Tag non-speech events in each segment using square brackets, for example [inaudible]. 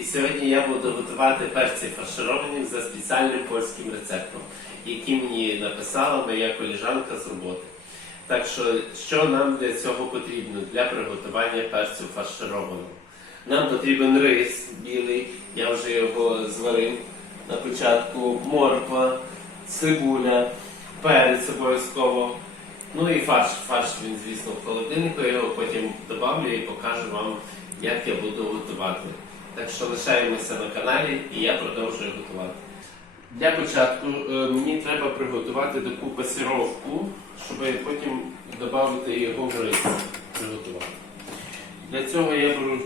І сьогодні я буду готувати перці фаршировані за спеціальним польським рецептом, який мені написала моя коліжанка з роботи. Так що, що нам для цього потрібно для приготування перцю фаршированого? Нам потрібен рис білий, я вже його зварив на початку, морква, цибуля, перець обов'язково. Ну і фарш. Фарш він, звісно, в холодильнику, я його потім добавлю і покажу вам, як я буду готувати. Так що лишаємося на каналі і я продовжую готувати. Для початку е, мені треба приготувати таку пасіровку, щоб потім додати його в рис. Приготувати. Для цього я беру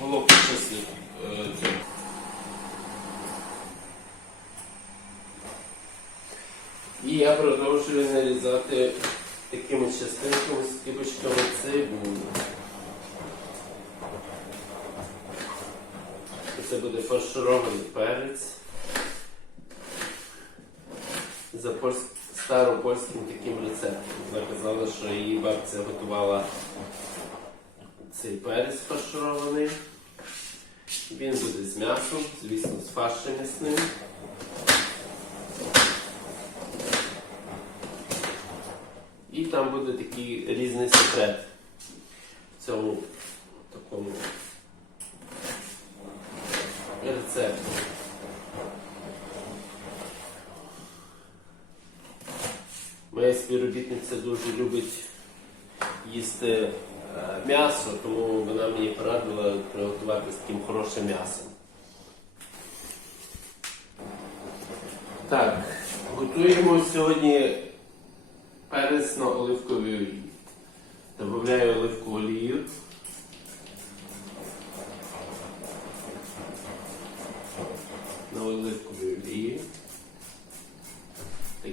головку чеснику. е. І я продовжую нарізати такими частинками, скибочками цибулю. Це буде фарширований перець. За старопольським таким рецептом. Вона казала, що її бабця готувала цей перець фарширований. Він буде з м'ясом, звісно, з фаршем м'ясним. І там буде такий різний секрет в цьому такому рецепту. Моя співробітниця дуже любить їсти е, м'ясо, тому вона мені порадила приготувати з таким хорошим м'ясом. Так, готуємо сьогодні перець на оливковій олії. Добавляю оливкову олію.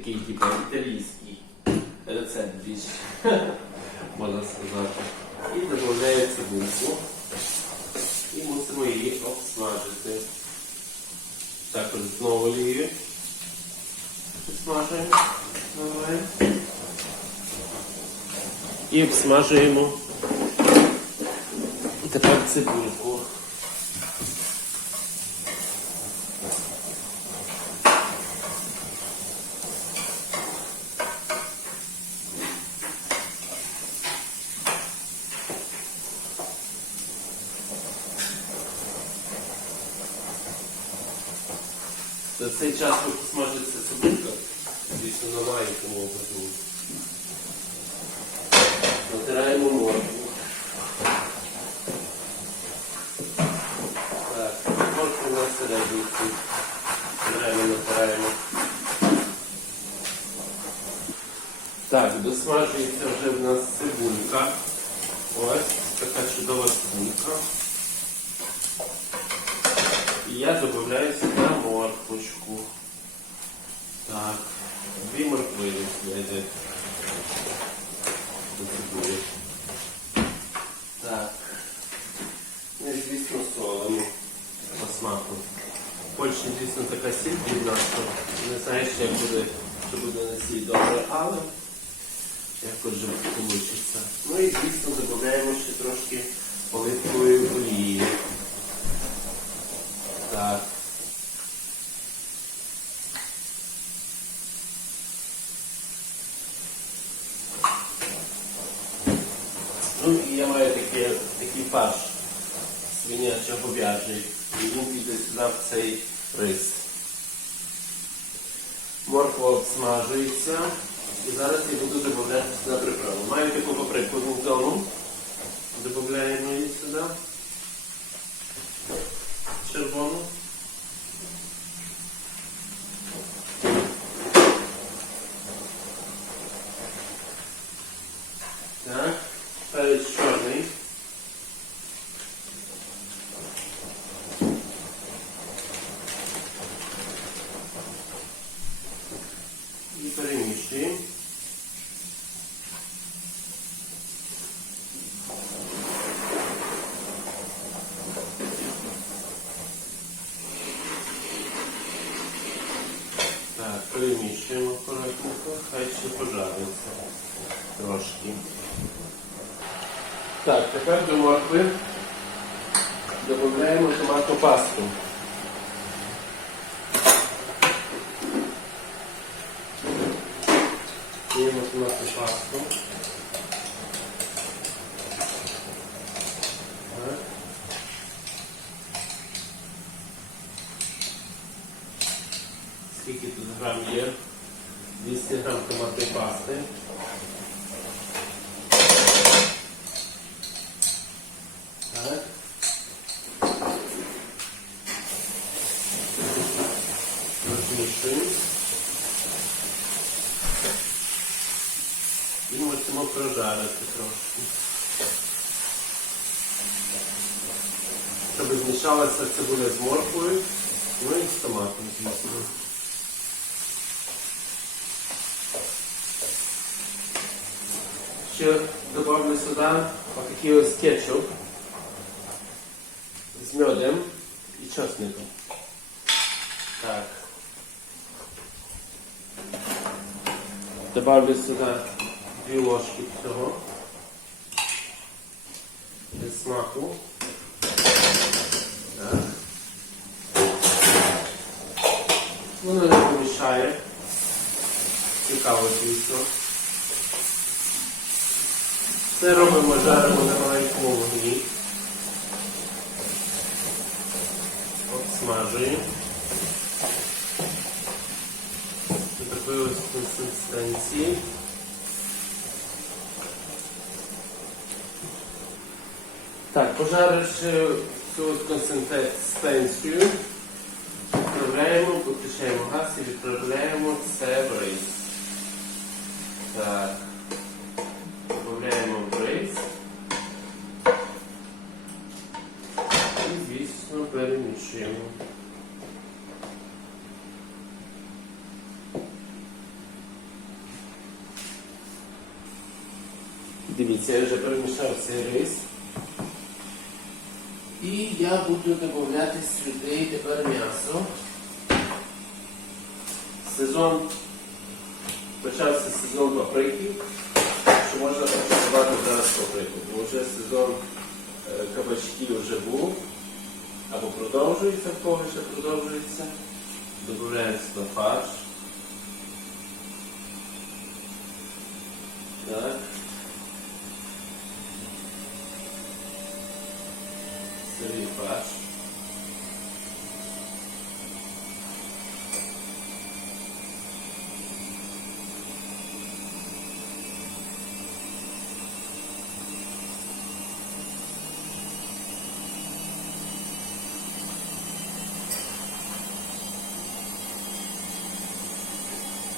Такий типу італійський рецепт більш [laughs] можна сказати. І додаю цибульку. І мусимо її обсмажити. Також знову олію. Смажуємо. І обсмажуємо тепер цибульку. За цей час поки смажиться цибулька, звісно, на маленькому вогню. Натираємо моркву. Так, моркву на серединку. Натираємо, натираємо. Так, досмажується вже в нас цибулька. Ось така чудова цибулька. І я додаю сюди морквочку. Так, дві морквини йде. Так. Ну звісно солимо по смаку. В Польщі, звісно, така сіль дрібна, що не знаєш, як буде, чи буде на сіль добре, але якось же вийде. Ну і звісно додаємо ще трошки оливкової олії. Так. Ну і я маю таке, такий фарш свинячо-говяжий. І він піде сюди в цей рис. Морква обсмажується. І зараз я буду додати сюди приправу. Маю таку паприку вдома. Додаємо її сюди. Червону. Так, перець чорний. І перемішуємо. Так, перемішуємо акуратненько, хай ще пожариться трошки. Так, тепер до моркви додаємо томатну пасту. Даємо томатну пасту. Скільки тут грам є? 200 грам томатної пасти. Так. Розмішуємо. І мусимо прожарити трошки. Щоб змішалася цибуля з морквою, ну і з томатом, звісно. Ще добавлю сюди отакий ось кетчуп з медом і чесником. Так. Добавлю сюди дві ложки цього. Для смаку. Так. Воно не помішає. Цікаво, звісно. Це робимо жаримо на маленькому вогні. Обсмажуємо. До такої ось консистенції. Пожаривши цю ось консистенцію, відправляємо, виключаємо газ і відправляємо це в рис. Так. Додаємо в рис. І, звісно, перемішуємо. Дивіться, я вже перемішав цей рис. І я буду додати сюди тепер м'ясо. Сезон почався сезон паприки, що можна працювати зараз паприку, бо вже сезон е, кабачків вже був, або продовжується, в кого ще продовжується. Додаємо сюди фарш. Так. Сирий фарш.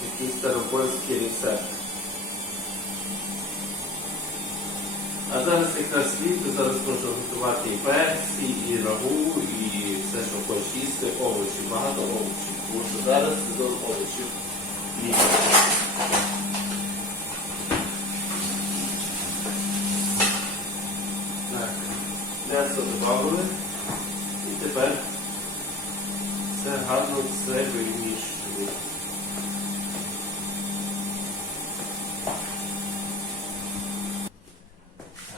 Такий старопольський рецепт. А зараз якраз літо, зараз можна готувати і перці, і рагу, і все, що хочеш їсти, овочі, багато овочів. Тому що зараз сезон овочів літо. Так, м'ясо додали. І тепер все гарно все вимішуємо.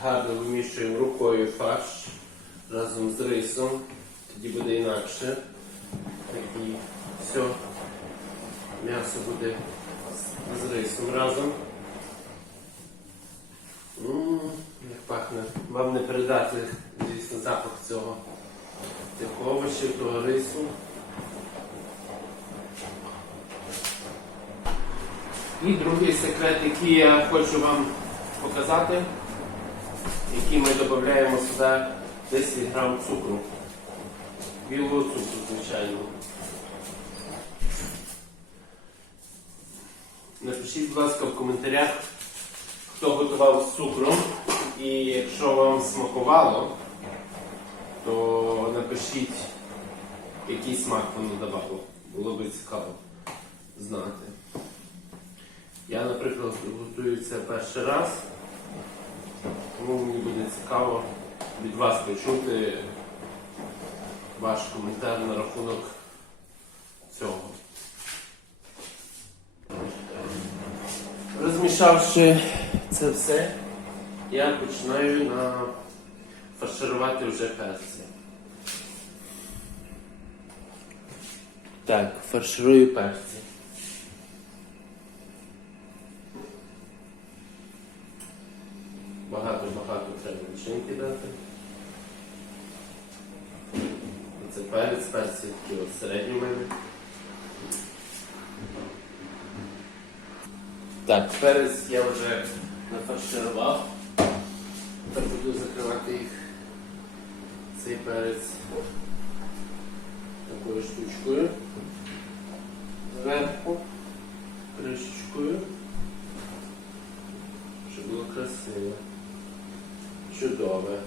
Гарно вимішуємо рукою фарш разом з рисом. Тоді буде інакше. Тоді все. М'ясо буде з- рисом разом. М, Як пахне. Вам не передати, звісно, запах цього тих овочів, того рису. І другий секрет, який я хочу вам показати які ми додаємо сюди 10 грам цукру. Білого цукру, звичайно. Напишіть, будь ласка, в коментарях, хто готував з цукром. І якщо вам смакувало, то напишіть, який смак воно давало. Було би цікаво знати. Я, наприклад, готую це перший раз. Тому мені буде цікаво від вас почути ваш коментар на рахунок цього. Розмішавши це все, я починаю на фарширувати вже перці. Так, фарширую перці. Начинки дати. Це перець, перці такі от середні в мене. Так, перець я вже нафарширував. Тепер буду закривати їх. Цей перець такою штучкою. Зверху. Кришечкою. Щоб було красиво. Чудове.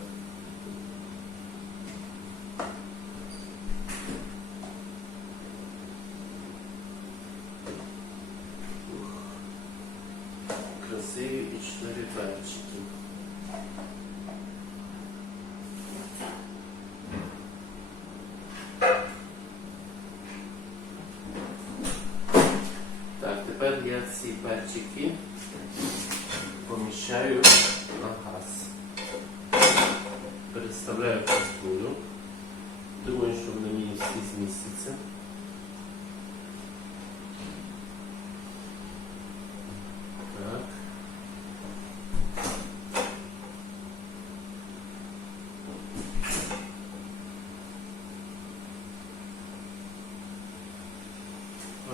Красиві і чотири. Так, тепер я ці перчики поміщаю на газ. Переставляю каструлю. Думаю, що на ній всі зміститься. Так.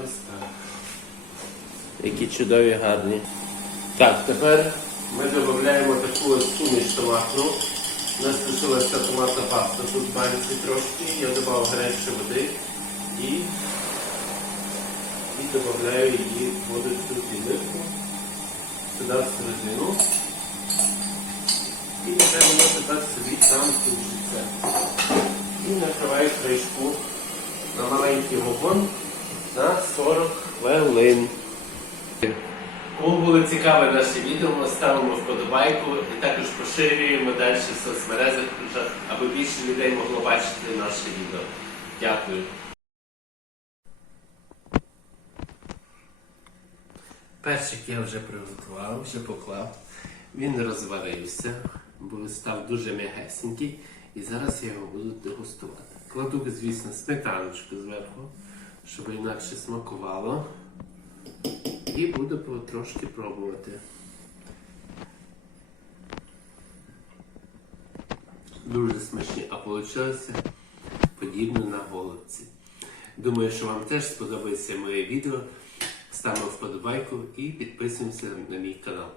Ось так. Які чудові гарні. Так, тепер ми додаємо таку суміш томатну. У нас лишилася томатна паста тут в банці трошки. Я додав гарячої води і, і додаю її воду цю підливку сюди середину. І нехай воно тепер собі там тушиться. І накриваю кришку на маленький вогонь на 40 хвилин. Кому було цікаве наше відео, ставимо вподобайку і також поширюємо далі в соцмережах, аби більше людей могло бачити наше відео. Дякую. Перчик я вже приготував, вже поклав. Він розварився, бо став дуже м'ягесенький. І зараз я його буду дегустувати. Кладу, звісно, сметаночку зверху, щоб інакше смакувало. І буду потрошки пробувати. Дуже смачні, а вийшло подібно на голубці. Думаю, що вам теж сподобається моє відео. Ставимо вподобайку і підписуємося на мій канал.